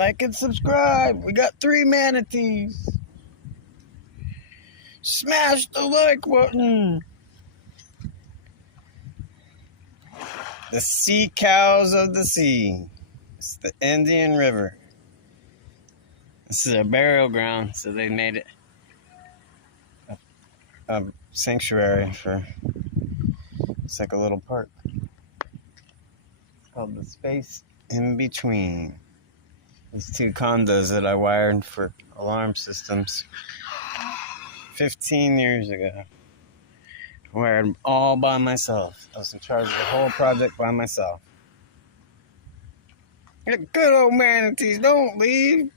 Like and subscribe. We got 3 manatees. Smash the like button. The sea cows of the sea. It's the Indian River. This is a burial ground, so they made it a sanctuary for. It's like a little park. It's called the Space in Between. These 2 condos that I wired for alarm systems 15 years ago. Wired them all by myself. I was in charge of the whole project by myself. Good old manatees, don't leave.